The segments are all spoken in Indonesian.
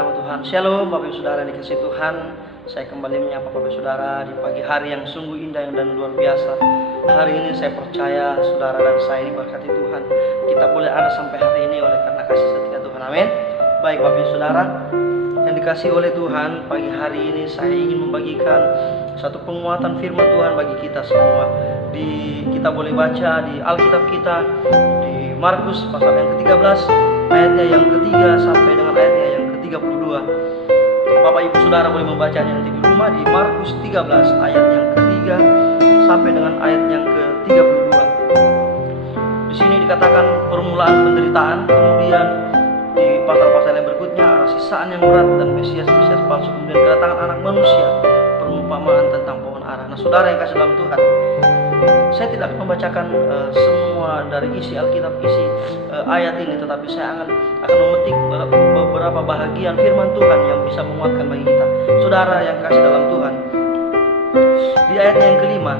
nama Tuhan. Shalom Bapak Ibu Saudara yang dikasihi Tuhan. Saya kembali menyapa Bapak Ibu Saudara di pagi hari yang sungguh indah dan luar biasa. Hari ini saya percaya saudara dan saya diberkati Tuhan. Kita boleh ada sampai hari ini oleh karena kasih setia Tuhan. Amin. Baik Bapak Ibu Saudara yang dikasihi oleh Tuhan, pagi hari ini saya ingin membagikan satu penguatan firman Tuhan bagi kita semua. Kita boleh baca di Alkitab kita di Markus pasal yang ke-13 ayatnya yang ketiga sampai dengan ayatnya yang ke-32. Bapak Ibu Saudara boleh membacanya nanti di rumah di Markus 13 ayat yang ketiga sampai dengan ayat yang ke-32. Di sini dikatakan permulaan penderitaan, kemudian di pasal-pasal yang berikutnya ada sisaan yang berat dan Mesias palsu, kemudian kedatangan anak manusia, perumpamaan tentang pohon ara. Nah, saudara yang kasih dalam Tuhan, saya tidak akan membacakan semua dari isi Alkitab, isi ayat ini, tetapi saya akan memetik beberapa bahagian firman Tuhan yang bisa menguatkan bagi kita. Saudara yang kasih dalam Tuhan, di ayat yang kelima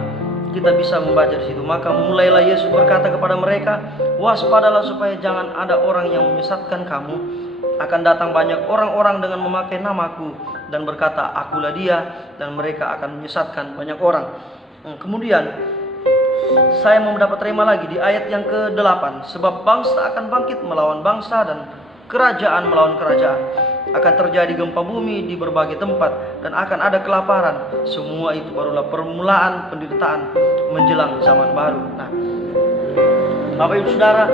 kita bisa membaca di situ. Maka mulailah Yesus berkata kepada mereka, waspadalah supaya jangan ada orang yang menyesatkan kamu. Akan datang banyak orang-orang dengan memakai namaku dan berkata, akulah dia, dan mereka akan menyesatkan banyak orang. Kemudian saya mau mendapat terima lagi di ayat yang ke-8. Sebab bangsa akan bangkit melawan bangsa dan kerajaan melawan kerajaan. Akan terjadi gempa bumi di berbagai tempat dan akan ada kelaparan. Semua itu barulah permulaan penderitaan menjelang zaman baru. Nah, Bapak Ibu Saudara,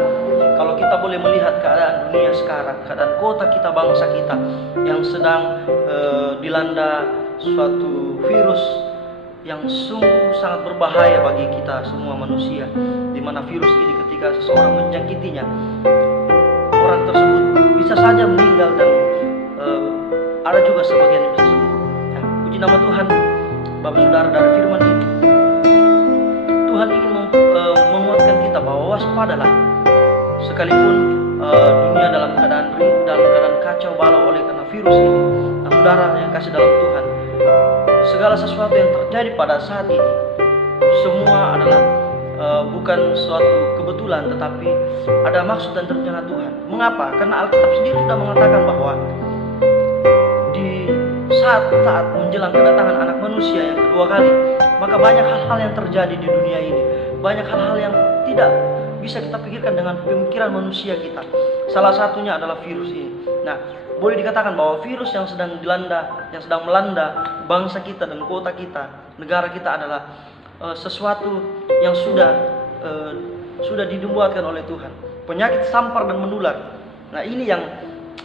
kalau kita boleh melihat keadaan dunia sekarang, keadaan kota kita, bangsa kita yang sedang dilanda suatu virus yang sungguh sangat berbahaya bagi kita semua manusia, di mana virus ini ketika seseorang menjangkitinya, orang tersebut bisa saja meninggal dan ada juga sebagian yang bisa sembuh. Ya, puji nama Tuhan, Bapak Saudara, dari firman ini Tuhan ingin menguatkan kita bahwa waspadalah, sekalipun dunia dalam keadaan kacau balau oleh karena virus ini. Nah, saudara yang kasih dalam Tuhan, segala sesuatu yang terjadi pada saat ini semua adalah bukan suatu kebetulan, tetapi ada maksud dan rencana Tuhan. Mengapa? Karena Alkitab sendiri sudah mengatakan bahwa di saat menjelang kedatangan anak manusia yang kedua kali, maka banyak hal-hal yang terjadi di dunia ini. Banyak hal-hal yang tidak bisa kita pikirkan dengan pemikiran manusia kita. Salah satunya adalah virus ini. Nah, boleh dikatakan bahwa virus yang sedang melanda bangsa kita dan kota kita, negara kita adalah sesuatu yang sudah dibuatkan oleh Tuhan. Penyakit sampar dan menular. Nah, ini yang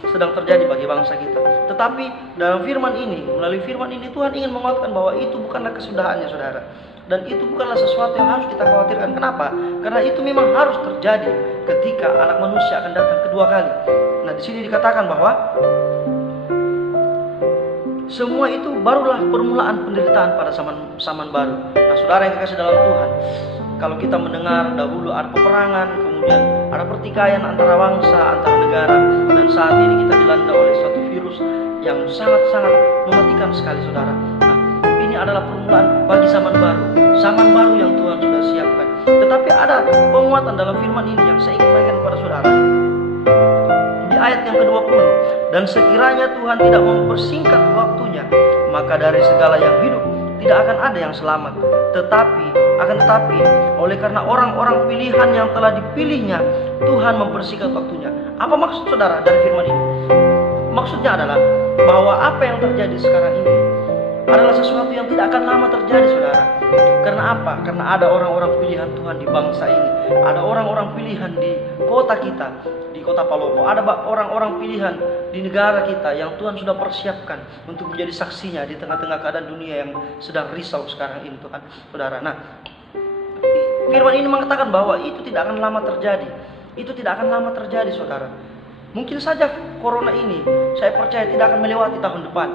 sedang terjadi bagi bangsa kita. Tetapi dalam firman ini, melalui firman ini Tuhan ingin menguatkan bahwa itu bukanlah kesudahannya, saudara. Dan itu bukanlah sesuatu yang harus kita khawatirkan. Kenapa? Karena itu memang harus terjadi ketika anak manusia akan datang kedua kali. Nah, di sini dikatakan bahwa semua itu barulah permulaan penderitaan pada zaman baru. Nah, saudara yang dikasih dalam Tuhan, kalau kita mendengar dahulu ada peperangan, kemudian ada pertikaian antara bangsa, antara negara, dan saat ini kita dilanda oleh suatu virus yang sangat-sangat mematikan sekali, saudara. Nah, ini adalah permulaan bagi zaman baru yang Tuhan sudah siapkan. Tetapi ada penguatan dalam firman ini yang saya ingin bagikan kepada saudara. Di ayat yang ke-20, dan sekiranya Tuhan tidak mempersingkat waktunya, maka dari segala yang hidup tidak akan ada yang selamat. Tetapi oleh karena orang-orang pilihan yang telah dipilihnya, Tuhan mempersingkat waktunya. Apa maksud saudara dari firman ini? Maksudnya adalah bahwa apa yang terjadi sekarang ini adalah sesuatu yang tidak akan lama terjadi, saudara. Karena apa? Karena ada orang-orang pilihan Tuhan di bangsa ini. Ada orang-orang pilihan di kota kita, di kota Palopo. Ada orang-orang pilihan di negara kita yang Tuhan sudah persiapkan untuk menjadi saksinya di tengah-tengah keadaan dunia yang sedang risau sekarang ini, Tuhan, saudara. Nah, firman ini mengatakan bahwa itu tidak akan lama terjadi. Itu tidak akan lama terjadi, saudara. Mungkin saja corona ini, saya percaya tidak akan melewati tahun depan.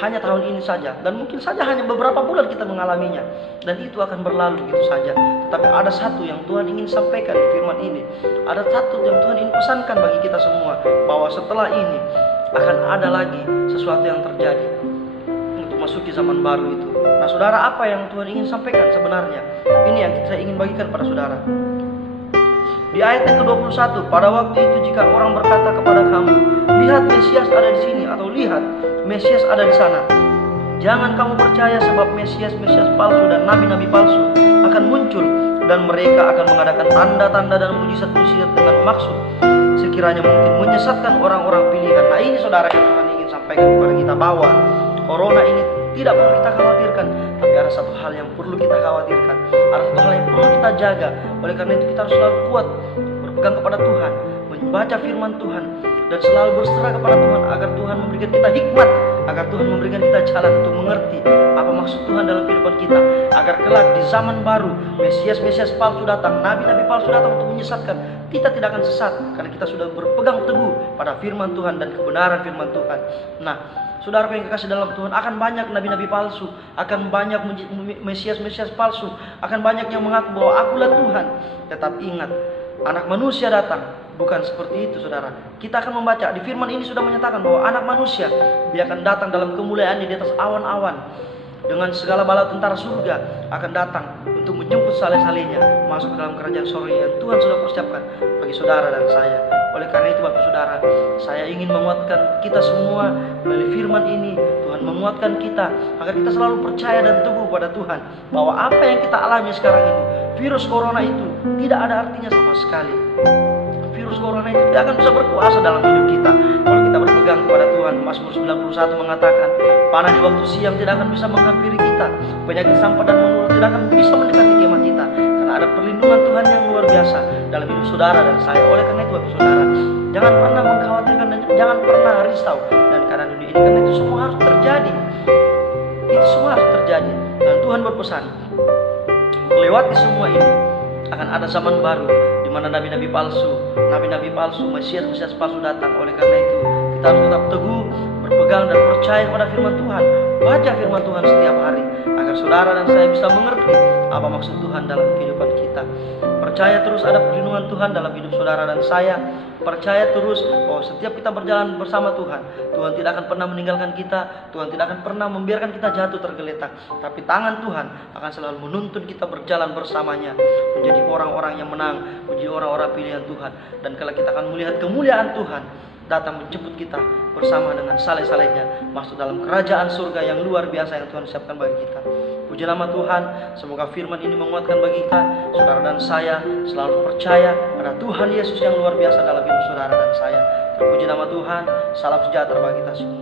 Hanya tahun ini saja, dan mungkin saja hanya beberapa bulan kita mengalaminya, dan itu akan berlalu gitu saja. Tetapi ada satu yang Tuhan ingin sampaikan di firman ini. Ada satu yang Tuhan ingin pesankan bagi kita semua, bahwa setelah ini akan ada lagi sesuatu yang terjadi untuk masuki zaman baru itu. Nah, saudara, apa yang Tuhan ingin sampaikan sebenarnya? Ini yang saya ingin bagikan pada saudara. Di ayat yang ke-21, pada waktu itu jika orang berkata kepada kamu, lihat Mesias ada di sini, atau lihat Mesias ada di sana, jangan kamu percaya, sebab Mesias palsu dan nabi-nabi palsu akan muncul, dan mereka akan mengadakan tanda-tanda dan mujizat-mujizat dengan maksud sekiranya mungkin menyesatkan orang-orang pilihan. Nah, ini saudara yang Tuhan ingin sampaikan kepada kita, bahwa corona ini tidak perlu kita khawatirkan, tapi ada satu hal yang perlu kita khawatirkan, ada satu hal yang perlu kita jaga. Oleh karena itu kita harus selalu kuat, berpegang kepada Tuhan, membaca firman Tuhan, dan selalu berserah kepada Tuhan, agar Tuhan memberikan kita hikmat, agar Tuhan memberikan kita jalan untuk mengerti apa maksud Tuhan dalam kehidupan kita, agar kelak di zaman baru Mesias palsu datang, nabi-nabi palsu datang untuk menyesatkan, kita tidak akan sesat, karena kita sudah berpegang teguh pada firman Tuhan dan kebenaran firman Tuhan. Nah, saudaraku yang kekasih dalam Tuhan, akan banyak nabi-nabi palsu, akan banyak Mesias palsu, akan banyak yang mengaku bahwa akulah Tuhan. Tetapi ingat, anak manusia datang bukan seperti itu, saudara. Kita akan membaca di firman ini sudah menyatakan bahwa anak manusia, dia akan datang dalam kemuliaannya di atas awan-awan, dengan segala bala tentara surga akan datang untuk menjemput saleh-salehnya masuk ke dalam kerajaan sorga yang Tuhan sudah persiapkan bagi saudara dan saya. Oleh karena itu Bapak Saudara, saya ingin menguatkan kita semua melalui firman ini. Tuhan menguatkan kita agar kita selalu percaya dan teguh pada Tuhan, bahwa apa yang kita alami sekarang ini, virus corona itu tidak ada artinya sama sekali. Virus corona itu tidak akan bisa berkuasa dalam hidup kita kalau kita berpegang kepada Tuhan. Mazmur 91 mengatakan, panah di waktu siang tidak akan bisa menghampiri kita, penyakit sampah dan menular tidak akan bisa mendekati kemah kita, karena ada perlindungan Tuhan yang luar biasa dalam hidup saudara dan saya. Oleh karena itu Bapak Saudara, jangan pernah mengkhawatirkan dan jangan pernah risau dan keadaan dunia ini, karena itu semua harus terjadi. Itu semua harus terjadi, dan Tuhan berpesan, melewati semua ini akan ada zaman baru di mana nabi-nabi palsu, Mesias palsu datang. Oleh karena itu kita harus tetap teguh, berpegang dan percaya kepada firman Tuhan. Baca firman Tuhan setiap hari, agar saudara dan saya bisa mengerti apa maksud Tuhan dalam kehidupan kita. Percaya terus ada perlindungan Tuhan dalam hidup saudara dan saya. Percaya terus bahwa setiap kita berjalan bersama Tuhan, Tuhan tidak akan pernah meninggalkan kita, Tuhan tidak akan pernah membiarkan kita jatuh tergeletak, tapi tangan Tuhan akan selalu menuntun kita berjalan bersamanya, menjadi orang-orang yang menang, menjadi orang-orang pilihan Tuhan. Dan kalau kita akan melihat kemuliaan Tuhan datang menjemput kita bersama dengan saleh-salehnya masuk dalam kerajaan surga yang luar biasa yang Tuhan siapkan bagi kita. Puji nama Tuhan, semoga firman ini menguatkan bagi kita, saudara dan saya selalu percaya pada Tuhan Yesus yang luar biasa dalam hidup saudara dan saya. Terpuji nama Tuhan, salam sejahtera bagi kita semua.